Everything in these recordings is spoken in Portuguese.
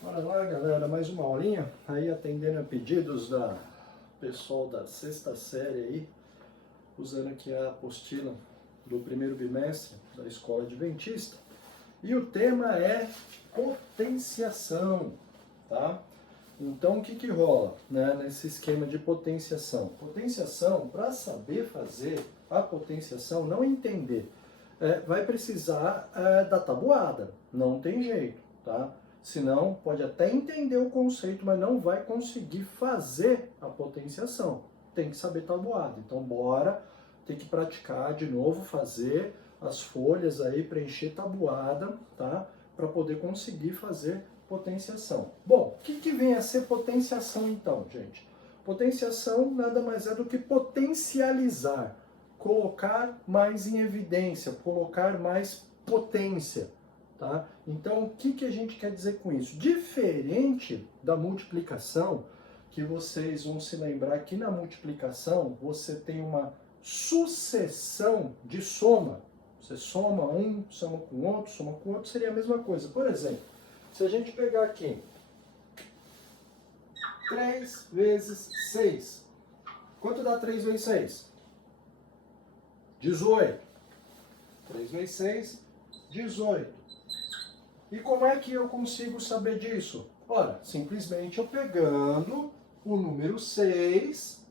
Bora lá, galera, mais uma aulinha, aí atendendo a pedidos da pessoal da sexta série aí, usando aqui a apostila do primeiro bimestre da Escola Adventista. E o tema é potenciação, tá? Então, o que que rola, né, nesse esquema de potenciação? Potenciação, para saber fazer a potenciação, não entender, vai precisar da tabuada, não tem jeito, tá? Senão, pode até entender o conceito, mas não vai conseguir fazer a potenciação. Tem que saber tabuada. Então, bora, tem que praticar de novo, fazer as folhas aí, preencher tabuada, tá? Para poder conseguir fazer potenciação. Bom, o que vem a ser potenciação então, gente? Potenciação nada mais é do que potencializar, colocar mais em evidência, colocar mais potência, tá? Então, o que a gente quer dizer com isso? Diferente da multiplicação, que vocês vão se lembrar que na multiplicação você tem uma sucessão de soma. Você soma um, soma com outro, seria a mesma coisa. Por exemplo, se a gente pegar aqui 3 vezes 6, quanto dá 3 vezes 6? 18. 3 vezes 6, 18. E como é que eu consigo saber disso? Ora, simplesmente eu pegando o número 6,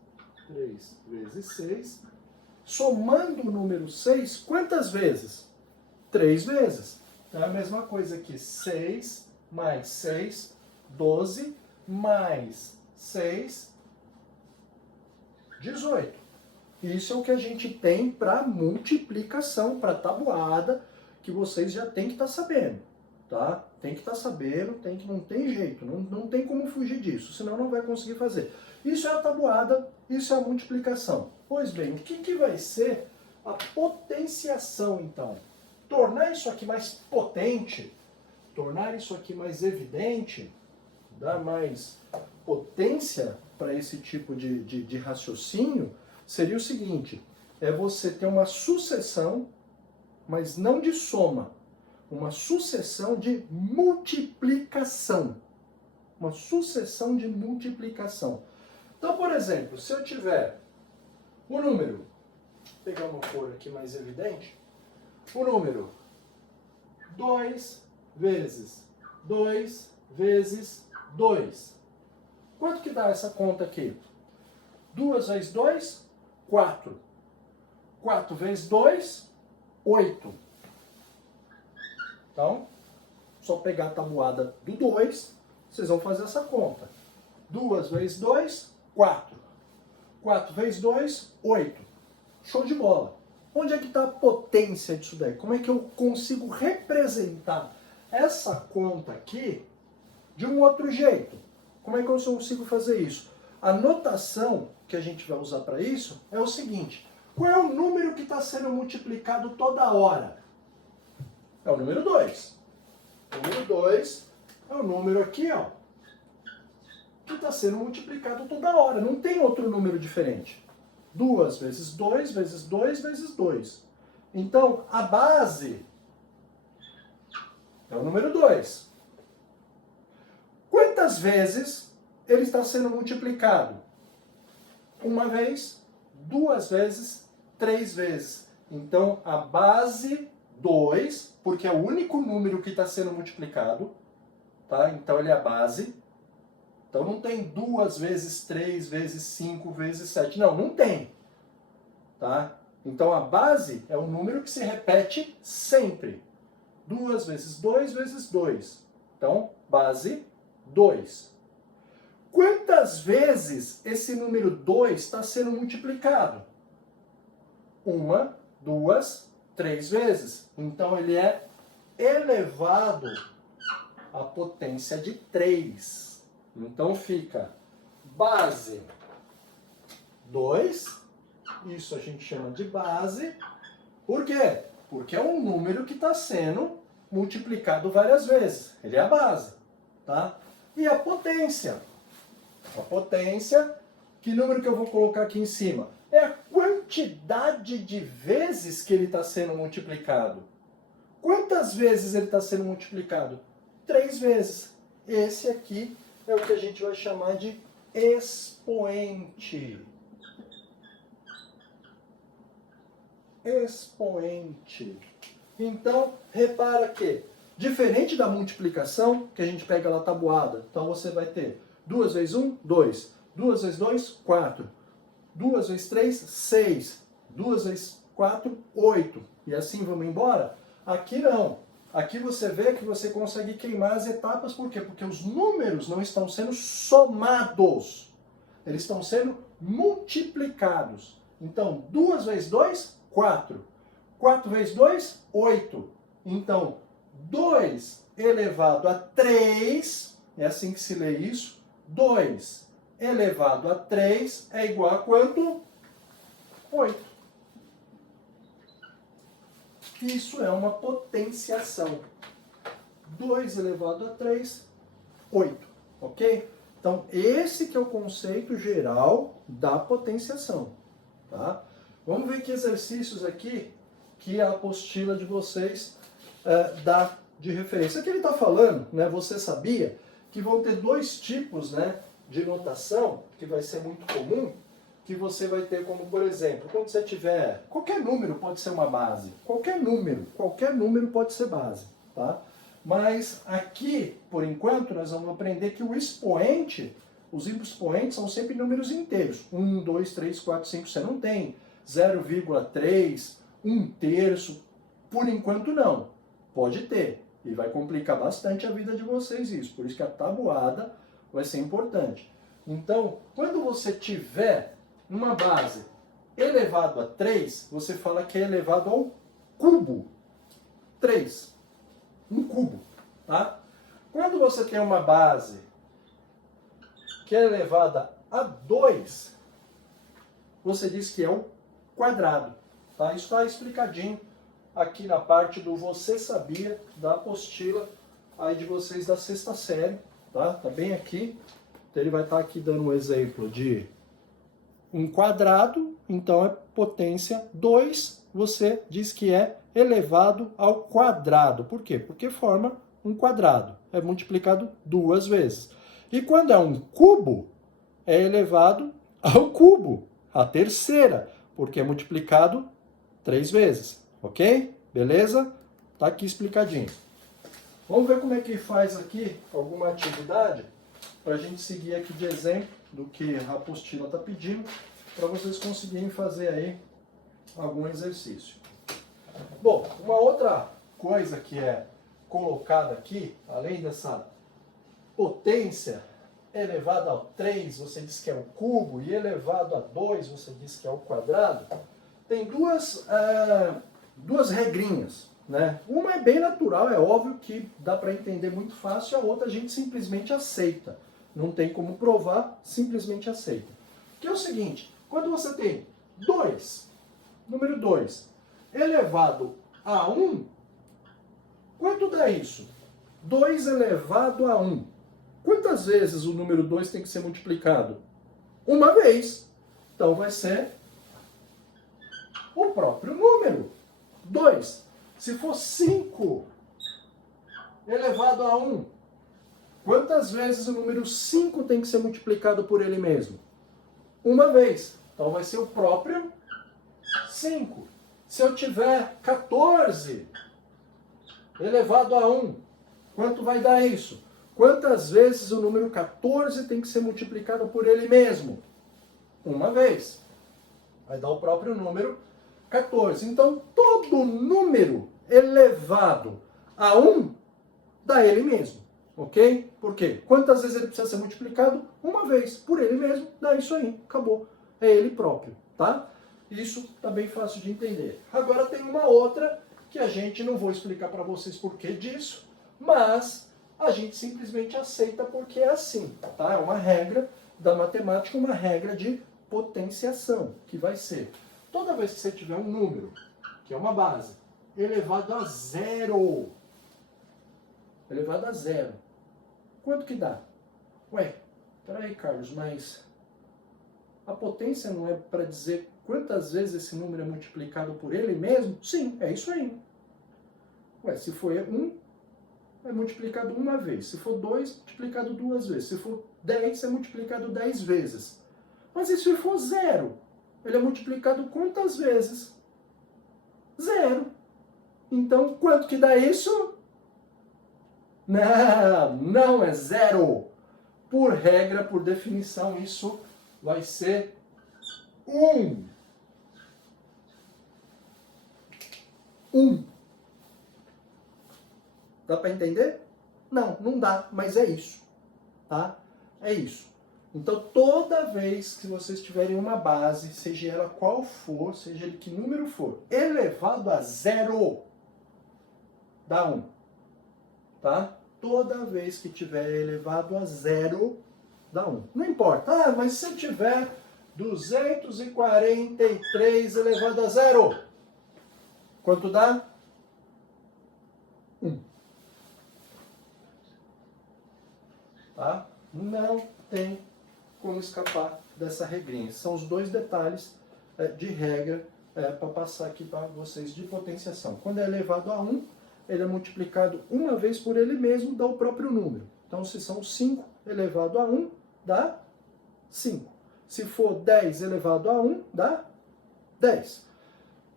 3 vezes 6, somando o número 6, quantas vezes? 3 vezes. Então é a mesma coisa aqui, 6 mais 6, 12, mais 6, 18. Isso é o que a gente tem para multiplicação, para tabuada, que vocês já têm que estar sabendo, tá? Tem que estar sabendo, não tem jeito, não tem como fugir disso, senão não vai conseguir fazer. Isso é a tabuada, isso é a multiplicação. Pois bem, o que vai ser a potenciação, então? Tornar isso aqui mais potente, tornar isso aqui mais evidente, dar mais potência para esse tipo de raciocínio, seria o seguinte, é você ter uma sucessão, mas não de soma, uma sucessão de multiplicação. Uma sucessão de multiplicação. Então, por exemplo, se eu tiver o número, vou pegar uma cor aqui mais evidente, o número 2 vezes 2 vezes 2. Quanto que dá essa conta aqui? 2 vezes 2, 4. 4 vezes 2, 8. Então, só pegar a tabuada do 2, vocês vão fazer essa conta. 2 vezes 2, 4. 4 vezes 2, 8. Show de bola. Onde é que está a potência disso daí? Como é que eu consigo representar essa conta aqui de um outro jeito? Como é que eu consigo fazer isso? A notação que a gente vai usar para isso é o seguinte. Qual é o número que está sendo multiplicado toda hora? É o número 2. O número 2 é o número aqui, ó, que está sendo multiplicado toda hora. Não tem outro número diferente. 2 vezes 2 vezes 2 vezes 2. Então, a base é o número 2. Quantas vezes ele está sendo multiplicado? Uma vez, 2 vezes, 3 vezes. Então, a base 2, porque é o único número que está sendo multiplicado, tá? Então, ele é a base. Então, não tem 2 vezes 3 vezes 5 vezes 7. Não tem. Tá? Então, a base é o número que se repete sempre. 2 vezes 2 vezes 2. Então, base 2. Quantas vezes esse número 2 está sendo multiplicado? 1, 2, 3 vezes. Então, ele é elevado à potência de 3. Então, fica base 2, isso a gente chama de base. Por quê? Porque é um número que está sendo multiplicado várias vezes. Ele é a base, tá? E a potência? A potência, que número que eu vou colocar aqui em cima? É a quantidade de vezes que ele está sendo multiplicado. Quantas vezes ele está sendo multiplicado? 3 vezes. Esse aqui é o que a gente vai chamar de expoente. Expoente. Então, repara que, diferente da multiplicação, que a gente pega lá tabuada, então você vai ter 2 vezes 1, 2. 2 vezes 2, 4. 2 vezes 3, 6. 2 vezes 4, 8. E assim vamos embora? Aqui não. Aqui você vê que você consegue queimar as etapas, por quê? Porque os números não estão sendo somados. Eles estão sendo multiplicados. Então, 2 vezes 2, 4. 4 vezes 2, 8. Então, 2 elevado a 3, é assim que se lê isso, 2 elevado a 3 é igual a quanto? 8. Isso é uma potenciação. 2 elevado a 3, 8. Ok? Então, esse que é o conceito geral da potenciação. Tá? Vamos ver que exercícios aqui que a apostila de vocês dá de referência. Aqui ele está falando, né, você sabia que vão ter dois tipos, né, de notação, que vai ser muito comum, que você vai ter como, por exemplo, quando você tiver... Qualquer número pode ser uma base. Qualquer número pode ser base. Tá? Mas aqui, por enquanto, nós vamos aprender que o expoente, os expoentes são sempre números inteiros. 1, 2, 3, 4, 5, você não tem 0,3, 1/3, por enquanto não. Pode ter, e vai complicar bastante a vida de vocês isso, por isso que a tabuada vai ser importante. Então, quando você tiver uma base elevado a 3, você fala que é elevado ao cubo. 3. Um cubo, tá? Quando você tem uma base que é elevada a 2, você diz que é o quadrado, tá? Isso está explicadinho aqui na parte do Você Sabia, da apostila aí de vocês da sexta série, tá? Tá bem aqui. Então ele vai estar aqui dando um exemplo de um quadrado, então é potência 2, você diz que é elevado ao quadrado. Por quê? Porque forma um quadrado, é multiplicado 2 vezes. E quando é um cubo, é elevado ao cubo, a terceira, porque é multiplicado 3 vezes, ok? Beleza? Tá aqui explicadinho. Vamos ver como é que faz aqui alguma atividade para a gente seguir aqui de exemplo do que a apostila está pedindo, para vocês conseguirem fazer aí algum exercício. Bom, uma outra coisa que é colocada aqui, além dessa potência elevado a 3, você diz que é o cubo, e elevado a 2, você diz que é o quadrado, tem duas regrinhas, né? Uma é bem natural, é óbvio que dá para entender muito fácil, a outra a gente simplesmente aceita. Não tem como provar, simplesmente aceita. Que é o seguinte, quando você tem 2, número 2, elevado a 1, quanto dá isso? 2 elevado a 1. Quantas vezes o número 2 tem que ser multiplicado? Uma vez. Então vai ser o próprio número. 2. Se for 5 elevado a 1, quantas vezes o número 5 tem que ser multiplicado por ele mesmo? Uma vez. Então vai ser o próprio 5. Se eu tiver 14 elevado a 1, quanto vai dar isso? Quantas vezes o número 14 tem que ser multiplicado por ele mesmo? Uma vez. Vai dar o próprio número 14. Então, todo número elevado a 1 dá ele mesmo. Ok? Por quê? Quantas vezes ele precisa ser multiplicado? Uma vez. Por ele mesmo, dá isso aí. Acabou. É ele próprio. Tá? Isso está bem fácil de entender. Agora tem uma outra que a gente não vou explicar para vocês por que disso, mas a gente simplesmente aceita porque é assim, tá? É uma regra da matemática, uma regra de potenciação, que vai ser, toda vez que você tiver um número, que é uma base, elevado a 0, quanto que dá? Ué, peraí, Carlos, mas a potência não é para dizer quantas vezes esse número é multiplicado por ele mesmo? Sim, é isso aí. Ué, se for 1, é multiplicado uma vez. Se for 2, multiplicado 2 vezes. Se for 10, é multiplicado 10 vezes. Mas e se for 0? Ele é multiplicado quantas vezes? 0. Então, quanto que dá isso? Não é 0. Por regra, por definição, isso vai ser 1. 1. Dá para entender? Não, não dá, mas é isso, tá? É isso. Então, toda vez que vocês tiverem uma base, seja ela qual for, seja ele que número for, elevado a 0, dá 1, tá? Toda vez que tiver elevado a 0, dá 1. Não importa, mas se eu tiver 243 elevado a 0, quanto dá? 1. Tá? Não tem como escapar dessa regrinha. São os dois detalhes de regra para passar aqui para vocês de potenciação. Quando é elevado a 1, ele é multiplicado uma vez por ele mesmo, dá o próprio número. Então, se são 5 elevado a 1, dá 5. Se for 10 elevado a 1, dá 10.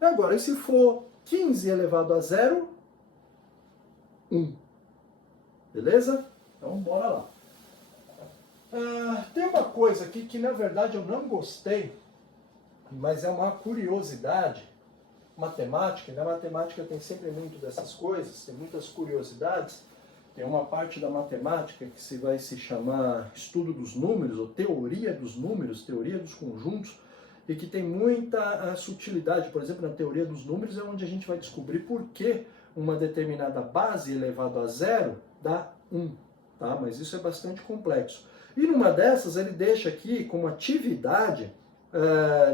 Agora, e se for 15 elevado a 0, 1. Beleza? Então, bora lá. Tem uma coisa aqui que, na verdade, eu não gostei, mas é uma curiosidade matemática. Na matemática tem sempre muito dessas coisas, tem muitas curiosidades. Tem uma parte da matemática que vai se chamar estudo dos números, ou teoria dos números, teoria dos conjuntos, e que tem muita sutilidade. Por exemplo, na teoria dos números é onde a gente vai descobrir por que uma determinada base elevado a 0 dá 1, tá? Mas isso é bastante complexo. E numa dessas ele deixa aqui como atividade,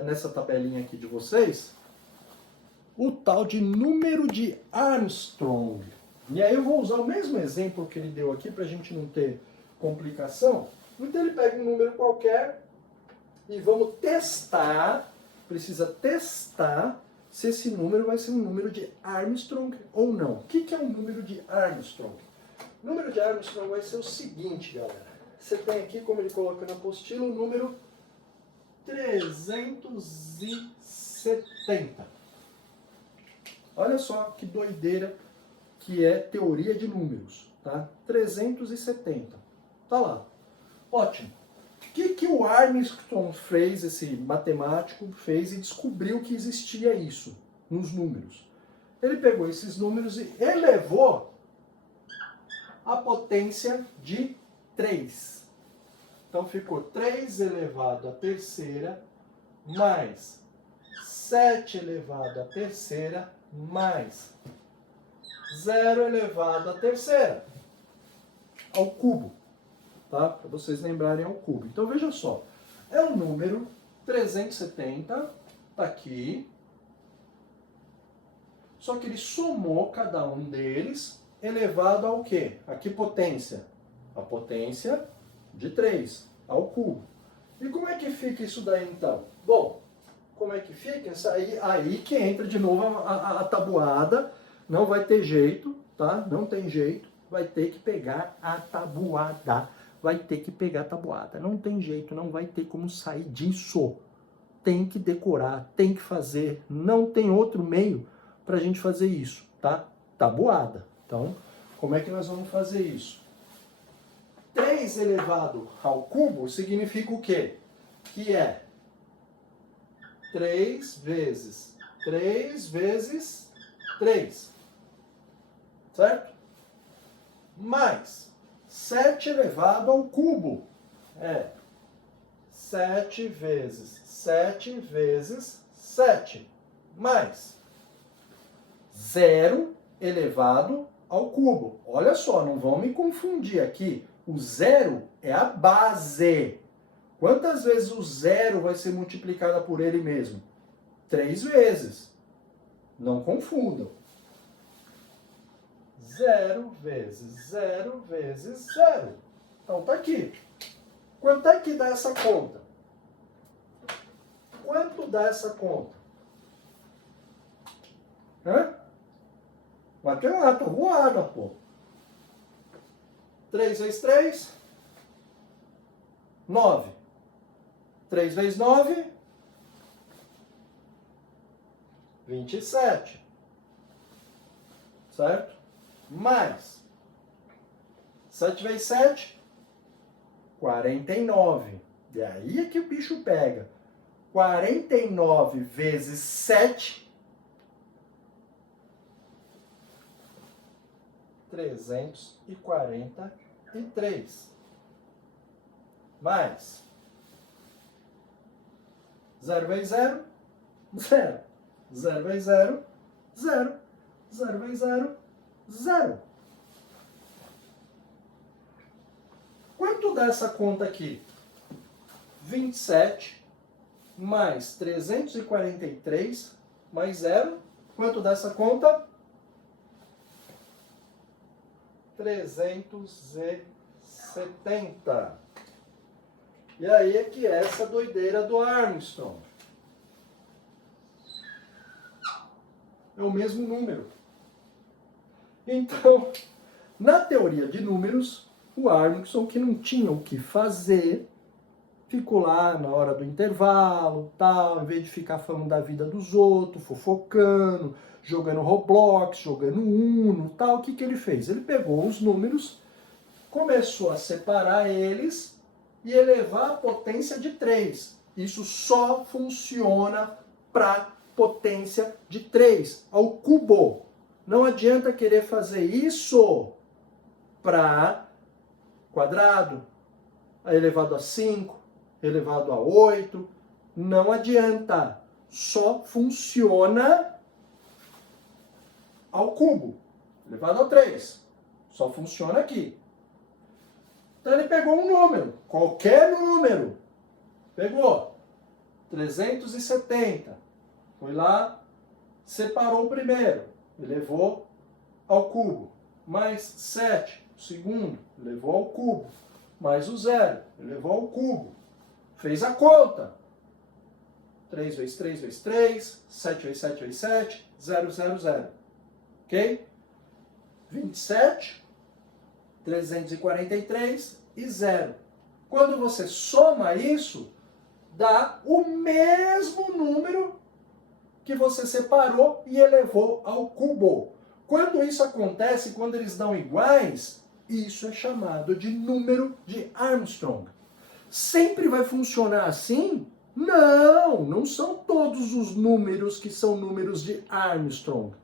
nessa tabelinha aqui de vocês, o tal de número de Armstrong. E aí eu vou usar o mesmo exemplo que ele deu aqui para a gente não ter complicação. Então ele pega um número qualquer e vamos testar, precisa testar se esse número vai ser um número de Armstrong ou não. O que é um número de Armstrong? O número de Armstrong vai ser o seguinte, galera. Você tem aqui, como ele coloca na apostila, o número 370. Olha só que doideira que é teoria de números, tá? 370. Tá lá. Ótimo. O que o Armstrong fez, esse matemático fez e descobriu que existia isso nos números? Ele pegou esses números e elevou a potência de 3. Então ficou 3 elevado à terceira mais 7 elevado à terceira mais 0 elevado à terceira ao cubo, tá? Para vocês lembrarem ao cubo. Então veja só, é o número 370, tá aqui, só que ele somou cada um deles elevado ao quê? A que potência? A potência de 3 ao cubo. E como é que fica isso daí então? Bom, como é que fica? Aí que entra de novo a tabuada. Não vai ter jeito, tá? Não tem jeito. Vai ter que pegar a tabuada. Vai ter que pegar a tabuada. Não tem jeito, não vai ter como sair disso. Tem que decorar, tem que fazer. Não tem outro meio pra gente fazer isso, tá? Tabuada. Então, como é que nós vamos fazer isso? 3 elevado ao cubo significa o quê? Que é 3 vezes 3 vezes 3. Certo? Mais 7 elevado ao cubo. É 7 vezes 7 vezes 7. Mais 0 elevado ao cubo. Olha só, não vão me confundir aqui. O 0 é a base. Quantas vezes o 0 vai ser multiplicado por ele mesmo? 3 vezes. Não confundam. 0 vezes 0 vezes 0. Então tá aqui. Quanto é que dá essa conta? Quanto dá essa conta? Hã? Matemática, voada, pô. 3 vezes 3, 9. 3 vezes 9, 27. Certo? Mais 7 vezes 7, 49. E aí é que o bicho pega. 49 vezes 7, 343. Mais 0 vezes 0, 0. 0 vezes 0, 0. 0 vezes 0, 0. Quanto dá essa conta aqui? 27 mais 343 mais 0. Quanto dá essa conta? 370. E aí é que é essa doideira do Armstrong. É o mesmo número. Então, na teoria de números, o Armstrong, que não tinha o que fazer, ficou lá na hora do intervalo, tal, em vez de ficar falando da vida dos outros, fofocando, jogando Roblox, jogando Uno, tal, o que ele fez? Ele pegou os números, começou a separar eles e elevar a potência de 3. Isso só funciona para potência de 3, ao cubo. Não adianta querer fazer isso para quadrado, elevado a 5, elevado a 8. Não adianta. Só funciona ao cubo, elevado a 3. Só funciona aqui. Então ele pegou um número, qualquer número. Pegou 370. Foi lá, separou o primeiro, elevou ao cubo. Mais 7, o segundo, elevou ao cubo. Mais o 0, elevou ao cubo. Fez a conta. 3 vezes 3 vezes 3, 7 vezes 7 vezes 7, 0, 0, 0. Ok? 27, 343 e 0. Quando você soma isso, dá o mesmo número que você separou e elevou ao cubo. Quando isso acontece, quando eles dão iguais, isso é chamado de número de Armstrong. Sempre vai funcionar assim? Não, não são todos os números que são números de Armstrong.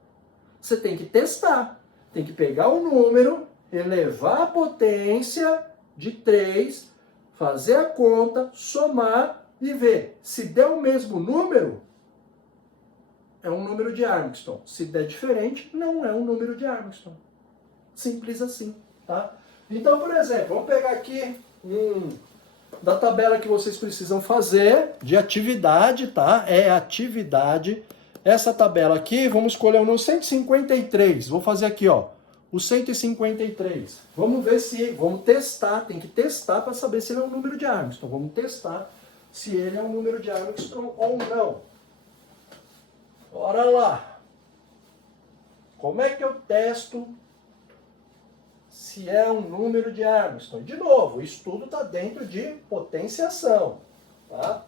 Você tem que testar. Tem que pegar o número, elevar a potência de 3, fazer a conta, somar e ver. Se der o mesmo número, é um número de Armstrong. Se der diferente, não é um número de Armstrong. Simples assim, tá? Então, por exemplo, vamos pegar aqui da tabela que vocês precisam fazer de atividade, tá? É atividade. Essa tabela aqui, vamos escolher o número 153. Vou fazer aqui, ó, o 153. Vamos ver se, vamos testar, tem que testar para saber se ele é um número de Armstrong. Vamos testar se ele é um número de Armstrong ou não. Bora lá. Como é que eu testo se é um número de Armstrong? De novo, isso tudo está dentro de potenciação. Tá?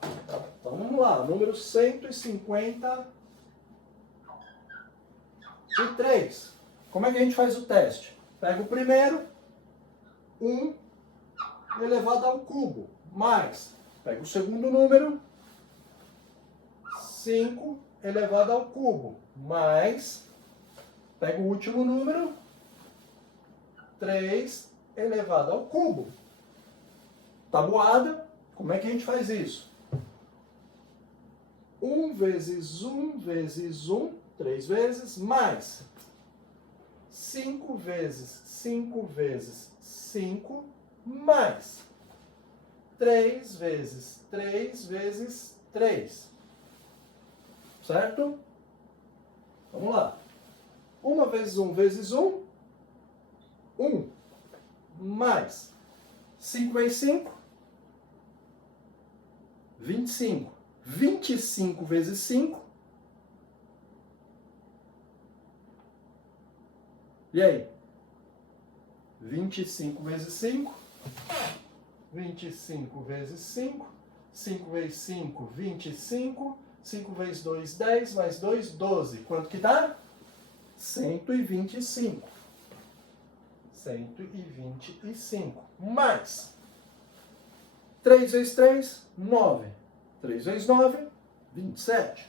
Então vamos lá, número 153. Como é que a gente faz o teste? Pega o primeiro, 1 elevado ao cubo, mais, pega o segundo número, 5 elevado ao cubo, mais, pega o último número, 3 elevado ao cubo. Tabuada, como é que a gente faz isso? 1 vezes 1 vezes 1, 3 vezes, mais 5 vezes 5 vezes 5, mais 3 vezes 3 vezes 3. Certo? Vamos lá. 1 vezes 1 vezes 1, 1. Mais 5 vezes 5, 25. 25 vezes 5. E aí? 25 vezes 5. 25 vezes 5. 5 vezes 5, 25. 5 vezes 2, 10. Mais 2, 12. Quanto que dá? 125. 125. Mais 3 vezes 3, 9. 3 vezes 9, 27.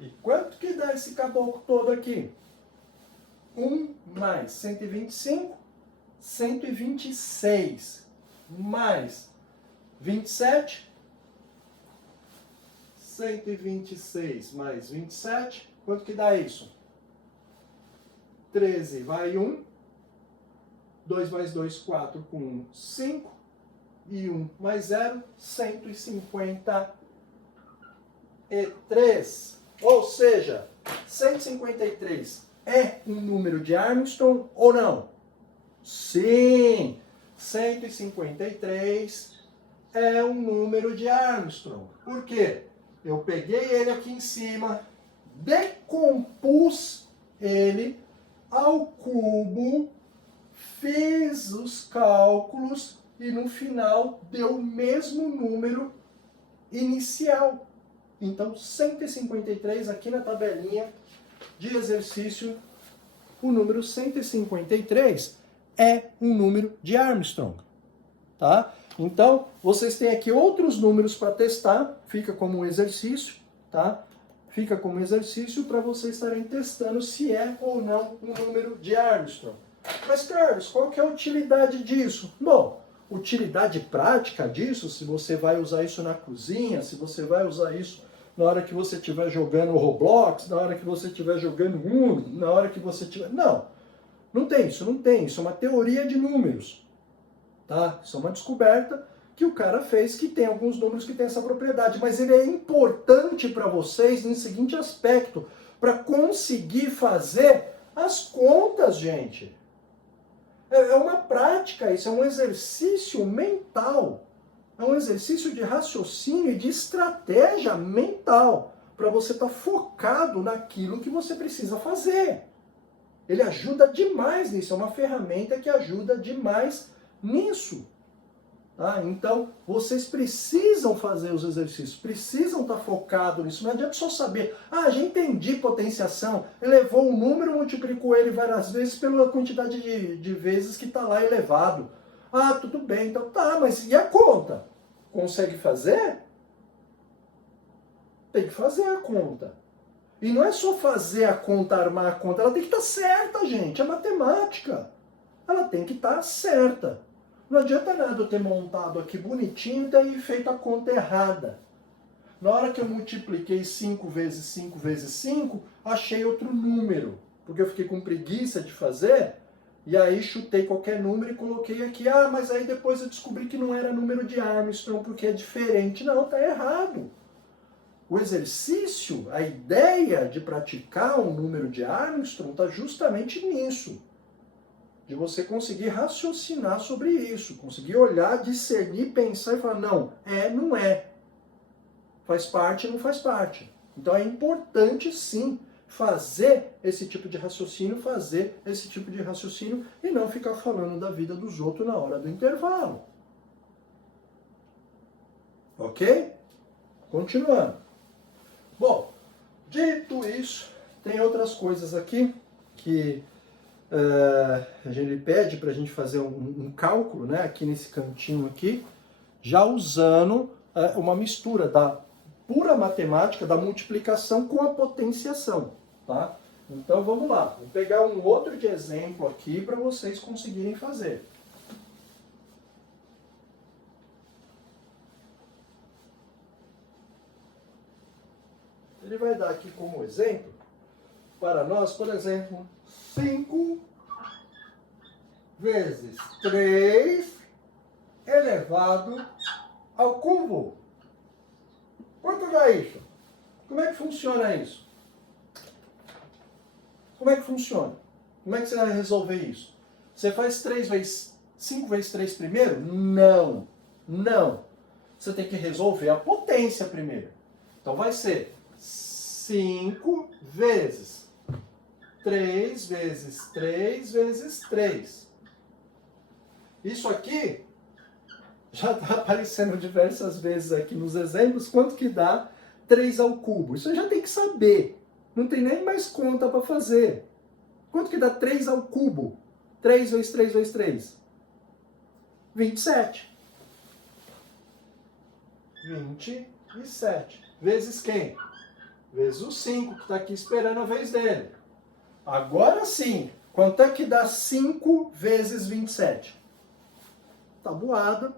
E quanto que dá esse caboclo todo aqui? 1 mais 125, 126. Mais 27. 126 mais 27. Quanto que dá isso? 13 vai 1. 2 mais 2, 4 com 1, 5. E 1 mais 0, 153. Ou seja, 153 é um número de Armstrong ou não? Sim! 153 é um número de Armstrong. Por quê? Eu peguei ele aqui em cima, decompus ele ao cubo, fiz os cálculos e no final deu o mesmo número inicial. Então, 153 aqui na tabelinha de exercício, o número 153 é um número de Armstrong, tá? Então, vocês têm aqui outros números para testar, fica como um exercício, tá? Fica como exercício para vocês estarem testando se é ou não um número de Armstrong. Mas, Carlos, qual que é a utilidade disso? Bom, utilidade prática disso, se você vai usar isso na cozinha, se você vai usar isso na hora que você estiver jogando Roblox, na hora que você estiver jogando Uno, na hora que você estiver... Não, não tem isso, não tem. Isso é uma teoria de números, tá? Isso é uma descoberta que o cara fez que tem alguns números que tem essa propriedade, mas ele é importante para vocês no seguinte aspecto, para conseguir fazer as contas, gente. É uma prática, isso é um exercício mental. É um exercício de raciocínio e de estratégia mental para você estar focado naquilo que você precisa fazer. Ele ajuda demais nisso, é uma ferramenta que ajuda demais nisso. Tá? Então, vocês precisam fazer os exercícios, precisam estar focados nisso. Não adianta só saber, já entendi potenciação, elevou um número, multiplicou ele várias vezes pela quantidade de vezes que está lá elevado. Tudo bem, então tá, mas e a conta? Consegue fazer? Tem que fazer a conta. E não é só fazer a conta, armar a conta, ela tem que estar certa, gente, é matemática. Ela tem que estar certa. Não adianta nada eu ter montado aqui bonitinho e daí feito a conta errada. Na hora que eu multipliquei 5 vezes 5 vezes 5, achei outro número. Porque eu fiquei com preguiça de fazer, e aí chutei qualquer número e coloquei aqui. Mas aí depois eu descobri que não era número de Armstrong, porque é diferente. Não, tá errado. O exercício, a ideia de praticar um número de Armstrong está justamente nisso. De você conseguir raciocinar sobre isso, conseguir olhar, discernir, pensar e falar, não é. Faz parte, não faz parte. Então é importante sim fazer esse tipo de raciocínio, e não ficar falando da vida dos outros na hora do intervalo. Ok? Continuando. Bom, dito isso, tem outras coisas aqui que a gente pede para a gente fazer um cálculo, né, aqui nesse cantinho aqui, já usando uma mistura da pura matemática, da multiplicação com a potenciação, tá? Então vamos lá, vou pegar um outro de exemplo aqui para vocês conseguirem fazer. Ele vai dar aqui como exemplo para nós, por exemplo, 5 vezes 3 elevado ao cubo. Quanto dá isso? Como é que funciona isso? Como é que funciona? Como é que você vai resolver isso? Você faz 5 vezes 3 primeiro? Não. Não. Você tem que resolver a potência primeiro. Então vai ser 5 vezes 3 vezes 3 vezes 3. Isso aqui já está aparecendo diversas vezes aqui nos exemplos. Quanto que dá 3 ao cubo? Isso eu já tem que saber. Não tem nem mais conta para fazer. Quanto que dá 3 ao cubo? 3 vezes 3 vezes 3? 27. 27. Vezes quem? Vezes o 5, que está aqui esperando a vez dele. Agora sim, quanto é que dá 5 vezes 27? Tabuada,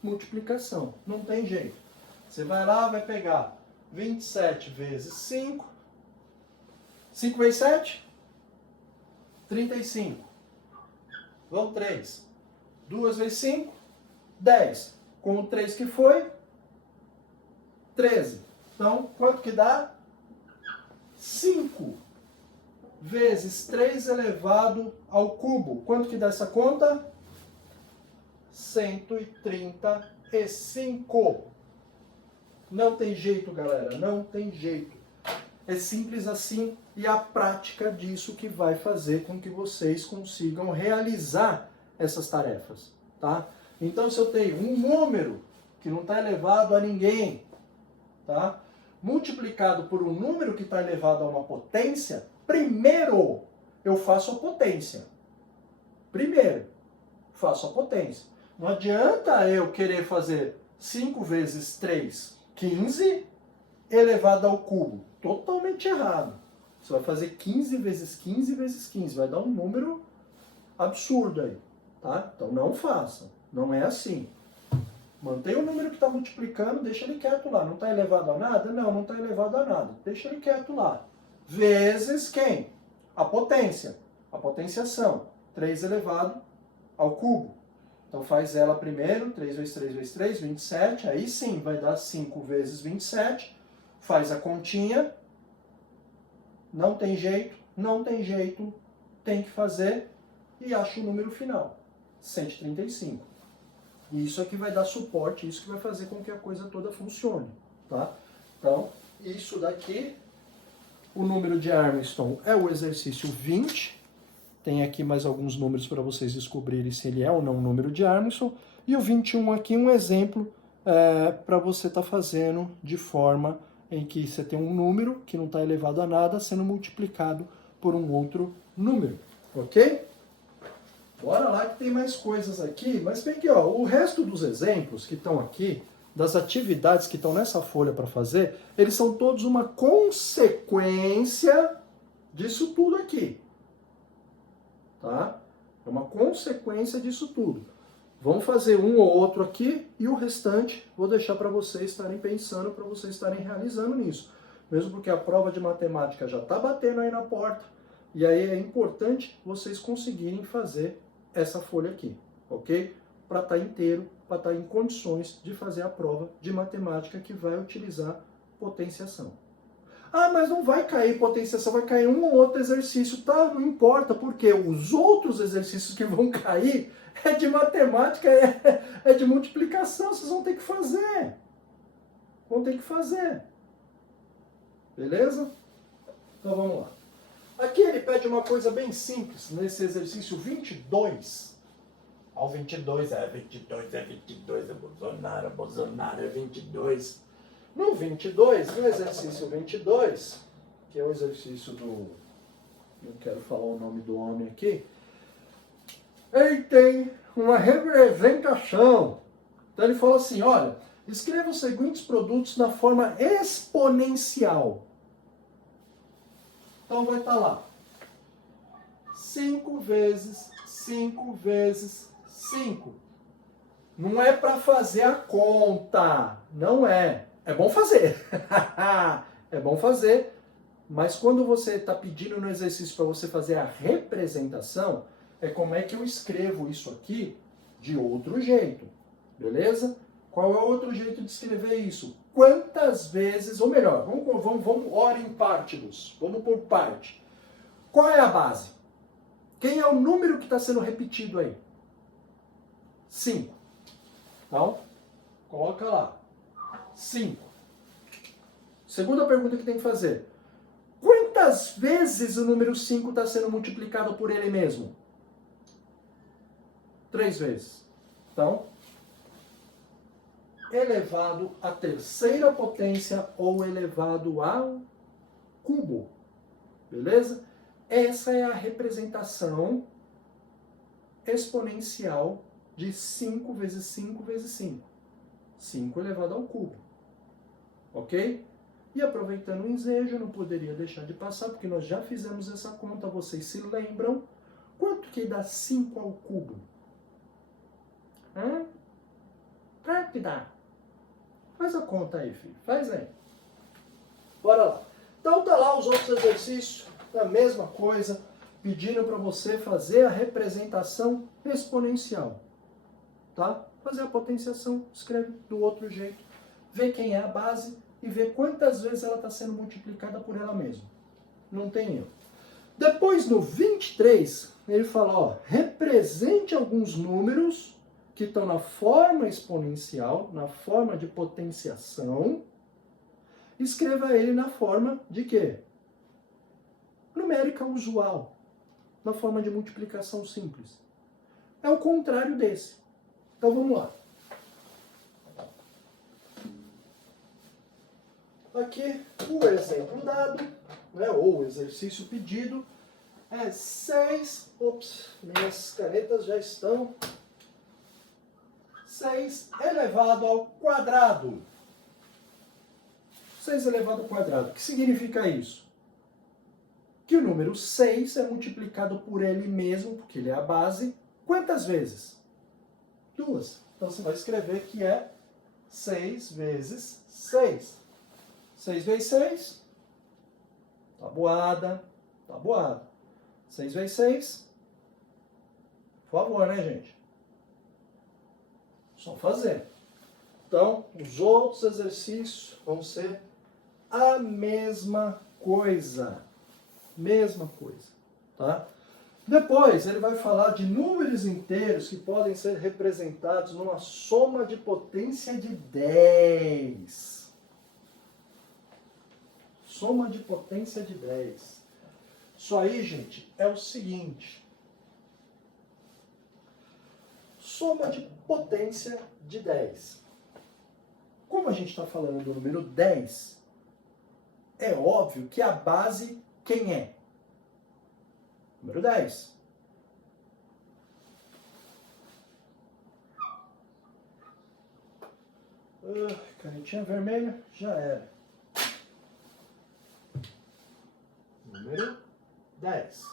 multiplicação. Não tem jeito. Você vai lá, vai pegar 27 vezes 5. 5 vezes 7? 35. Vão 3. 2 vezes 5? 10. Com o 3 que foi? 13. Então, quanto que dá? 5 vezes 3 elevado ao cubo. Quanto que dá essa conta? 135. Não tem jeito, galera. Não tem jeito. É simples assim e a prática disso que vai fazer com que vocês consigam realizar essas tarefas, tá? Então, se eu tenho um número que não está elevado a ninguém, tá? Multiplicado por um número que está elevado a uma potência, primeiro eu faço a potência. Primeiro, faço a potência. Não adianta eu querer fazer 5 vezes 3, 15, elevado ao cubo. Totalmente errado. Você vai fazer 15 vezes 15 vezes 15. Vai dar um número absurdo aí. Tá? Então não faça. Não é assim. Mantenha o número que está multiplicando, deixa ele quieto lá. Não está elevado a nada? Não, não está elevado a nada. Deixa ele quieto lá. Vezes quem? A potência. A potenciação. 3 elevado ao cubo. Então faz ela primeiro. 3 vezes 3 vezes 3, 27. Aí sim, vai dar 5 vezes 27. Faz a continha. Não tem jeito. Não tem jeito. Tem que fazer. E acha o número final. 135. E isso é que vai dar suporte, isso que vai fazer com que a coisa toda funcione, tá? Então, isso daqui, o número de Armstrong é o exercício 20. Tem aqui mais alguns números para vocês descobrirem se ele é ou não um número de Armstrong. E o 21 aqui, um exemplo para você estar fazendo de forma em que você tem um número que não está elevado a nada sendo multiplicado por um outro número, ok? Bora lá que tem mais coisas aqui, mas bem que ó, o resto dos exemplos que estão aqui, das atividades que estão nessa folha para fazer, eles são todos uma consequência disso tudo aqui. Tá? É uma consequência disso tudo. Vamos fazer um ou outro aqui e o restante vou deixar para vocês estarem pensando, para vocês estarem realizando nisso. Mesmo porque a prova de matemática já está batendo aí na porta e aí é importante vocês conseguirem fazer essa folha aqui, ok? Para estar inteiro, para estar em condições de fazer a prova de matemática que vai utilizar potenciação. Ah, mas não vai cair potenciação, vai cair um ou outro exercício, tá? Não importa, porque os outros exercícios que vão cair é de matemática, é de multiplicação, vocês vão ter que fazer. Vão ter que fazer. Beleza? Então vamos lá. Aqui ele pede uma coisa bem simples, nesse exercício 22. Ó, 22 é 22, é 22, é Bolsonaro é 22. No 22, no exercício 22, que é o exercício do... Não quero falar o nome do homem aqui. Ele tem uma representação. Então ele fala assim, olha, escreva os seguintes produtos na forma exponencial. Então vai estar lá. 5 vezes 5 vezes 5. Não é para fazer a conta. Não é. É bom fazer. É bom fazer. Mas quando você está pedindo no exercício para você fazer a representação, é como é que eu escrevo isso aqui de outro jeito. Beleza? Qual é o outro jeito de escrever isso? Quantas vezes, ou melhor, vamos ora em partes, vamos por parte. Qual é a base? Quem é o número que está sendo repetido aí? 5. Então, coloca lá. 5. Segunda pergunta que tem que fazer. Quantas vezes o número 5 está sendo multiplicado por ele mesmo? 3 vezes. Então, elevado à terceira potência ou elevado ao cubo. Beleza? Essa é a representação exponencial de 5 vezes 5 vezes 5. 5 elevado ao cubo. Ok? E aproveitando o ensejo, eu não poderia deixar de passar, porque nós já fizemos essa conta, vocês se lembram? Quanto que dá 5 ao cubo? Quanto que dá? Faz a conta aí, filho. Faz aí. Bora lá. Então tá lá os outros exercícios, a mesma coisa, pedindo para você fazer a representação exponencial. Tá? Fazer a potenciação, escreve do outro jeito. Vê quem é a base e vê quantas vezes ela está sendo multiplicada por ela mesma. Não tem erro. Depois, no 23, ele fala, ó, represente alguns números que estão na forma exponencial, na forma de potenciação. Escreva ele na forma de quê? Numérica usual, na forma de multiplicação simples. É o contrário desse. Então vamos lá. Aqui o exemplo dado, né, ou o exercício pedido, é 6, minhas canetas já estão, 6 elevado ao quadrado. 6 elevado ao quadrado. O que significa isso? Que o número 6 é multiplicado por ele mesmo, porque ele é a base, quantas vezes? 2. Então você vai escrever que é 6 vezes 6. 6 vezes 6, tabuada, tabuada. 6 vezes 6, por favor, né, gente? Só fazer. Então, os outros exercícios vão ser a mesma coisa. Mesma coisa, tá? Depois, ele vai falar de números inteiros que podem ser representados numa soma de potência de 10. Soma de potência de 10. Isso aí, gente, é o seguinte. Soma de potência de 10. Como a gente está falando do número 10, é óbvio que a base, quem é? Número 10. Canetinha vermelha, já era. Número 10.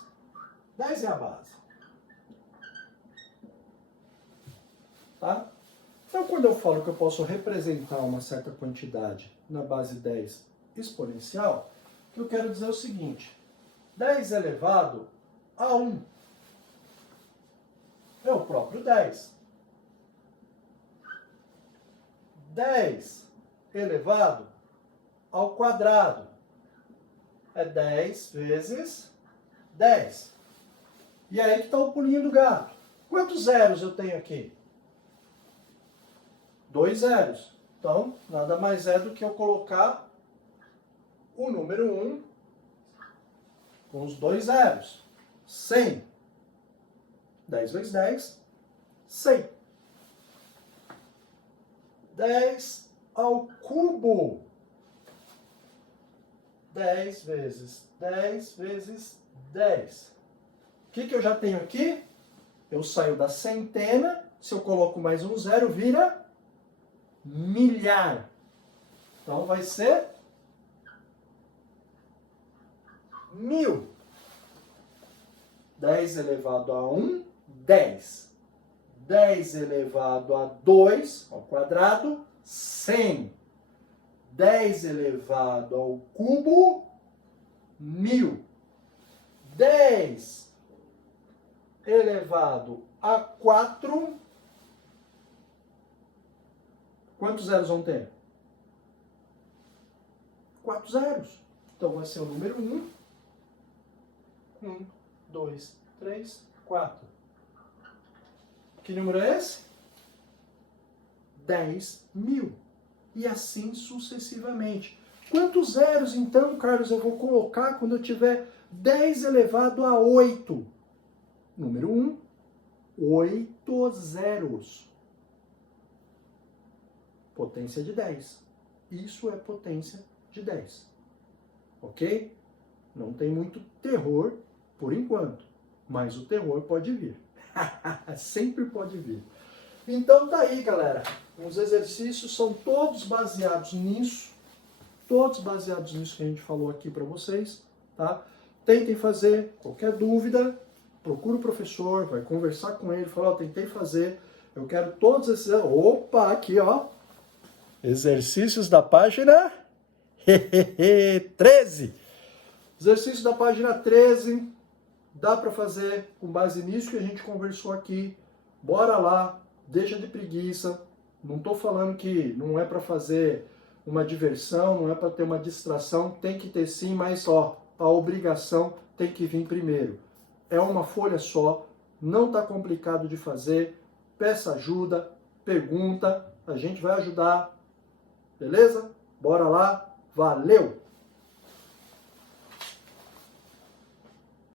10 é a base. Tá? Então, quando eu falo que eu posso representar uma certa quantidade na base 10 exponencial, o que eu quero dizer é o seguinte. 10 elevado a 1 é o próprio 10. 10 elevado ao quadrado é 10 vezes 10. E aí que está o pulinho do gato. Quantos zeros eu tenho aqui? 2 zeros. Então, nada mais é do que eu colocar o número 1 com os 2 zeros. 100. 10 vezes 10, 100. 10 ao cubo. 10 vezes 10 vezes 10. O que eu já tenho aqui? Eu saio da centena, se eu coloco mais um zero, vira milhar. Então vai ser 1000. 10 elevado a 1, 10. 10 elevado a 2 ao quadrado, 100. 10 elevado ao cubo, 1000. 10 elevado a 4, quantos zeros vão ter? 4 zeros. Então vai ser o número 1. 1, 2, 3, 4. Que número é esse? 10.000. E assim sucessivamente. Quantos zeros, então, Carlos, eu vou colocar quando eu tiver 10 elevado a 8? Número 1, 8 zeros. Potência de 10. Isso é potência de 10. Ok? Não tem muito terror por enquanto, mas o terror pode vir. Sempre pode vir. Então tá aí, galera. Os exercícios são todos baseados nisso. Todos baseados nisso que a gente falou aqui para vocês, tá? Tentem fazer. Qualquer dúvida, procura o professor, vai conversar com ele, fala, tentei fazer, eu quero todos esses... Opa, aqui, ó. Exercícios da página 13. Exercício da página 13. Dá para fazer com base nisso que a gente conversou aqui. Bora lá, deixa de preguiça. Não estou falando que não é para fazer uma diversão, não é para ter uma distração, tem que ter sim, mas ó, a obrigação tem que vir primeiro. É uma folha só, não está complicado de fazer, peça ajuda, pergunta, a gente vai ajudar, beleza? Bora lá, valeu!